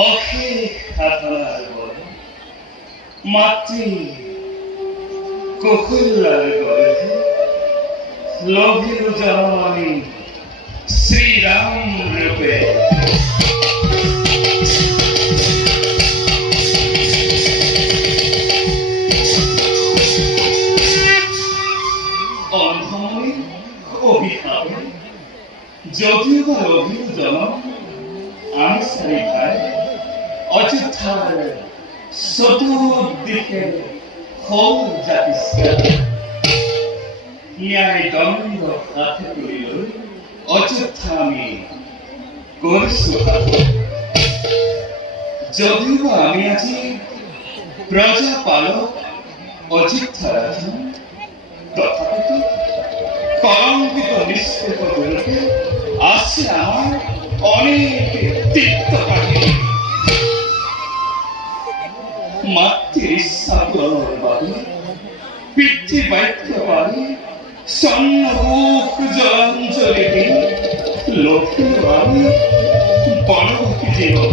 অশেষ সাধনার বল মাতৃ কোকিলার গর্ভে লভিল জননী শ্রীরাম রূপে। অন্ধমণি অভিভাবে যদিও বা লভিল জনম আমি সারি ভাই অযোধ্যার চতুর্দিকে হল জাতিষ্কার ন্যায় দণ্ড হাতে তুলিল অযোধ্যা আমি করিছো যদিও বা আমি আজি প্রজা পালক অযোধ্যা রাজা তথাপি কলঙ্কিত নিষ্পেষ গুলোকে আসছে আমার অনেক তিক্ত কাহিনী। মাতৃ-ঈর্ষা গণর বাদে পিতৃবাক্য বাদে সন্মুখ জলাঞ্জলি দিন লক্ষ্মী বাদে বনবতী জীবন।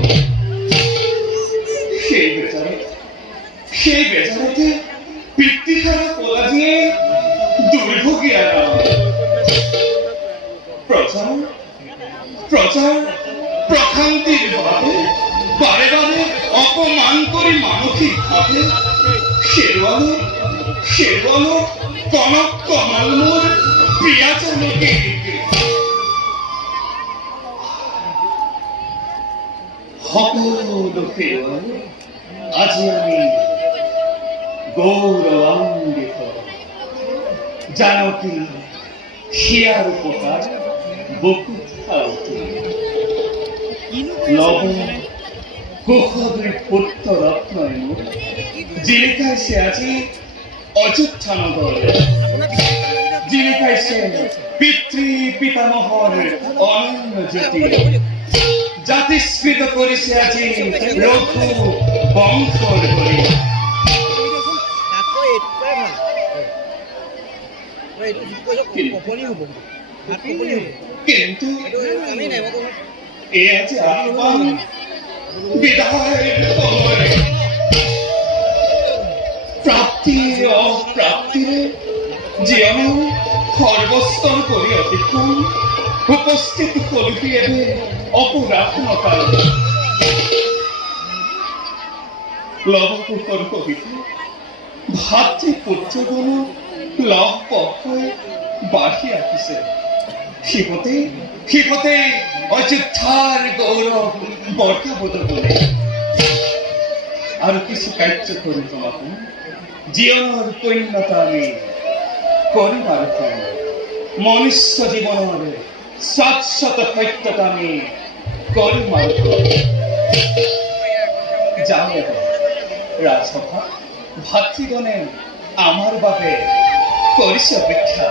সেই বেচারাতে পিতৃহারা পোলা দিয়ে দুর্ভোগী আরাম। প্রচার প্রখান্তির ভাবে বারে বারে অপমান করে মানসিক ভাবে শেরওয়ালো কনক কমলমোর প্রিয়াচরণকে সকল ফেরওয়াল আজি আমি গৌরবান্বিত জানকী হিয়ার উপকার বকুত লবণ কুহদের পুত্র রত্নয়ন জীবিকায় সে আছে অযোধ্যা নগর, জীবিকায় সে পিতৃ পিতামহর অনন্য জ্যোতি জাতিস্কৃত করেছে আজি রঘু বংশর করে। কিন্তু এ আছে আহ্বান বিদায়ের খবরে প্রাপ্তি অপ্রাপ্তিরে যেন সর্বস্তর করে অতিক্রম উপস্থিত কলকি এবে অপরাধনতা লবকুকর কবিতা ভাতৃপুত্রগণ লভ পক্ষে বাঢ়ি আহিছে। শিৱতে অযোধ্যাৰ গৌৰৱ বৰ্তাবত কৰে আৰু কিছু কাৰ্য কৰি তোমাকে জীৱনৰ পূৰ্ণতা আমি কৰিবাৰ কাৰণে মনুষ্য জীৱনৰ শাশ্বত সত্যতা আমি কৰিম আৰু যাওঁ ৰাজসভা ভাতৃগণে আমাৰ বাবে কৰিছে অপেক্ষা।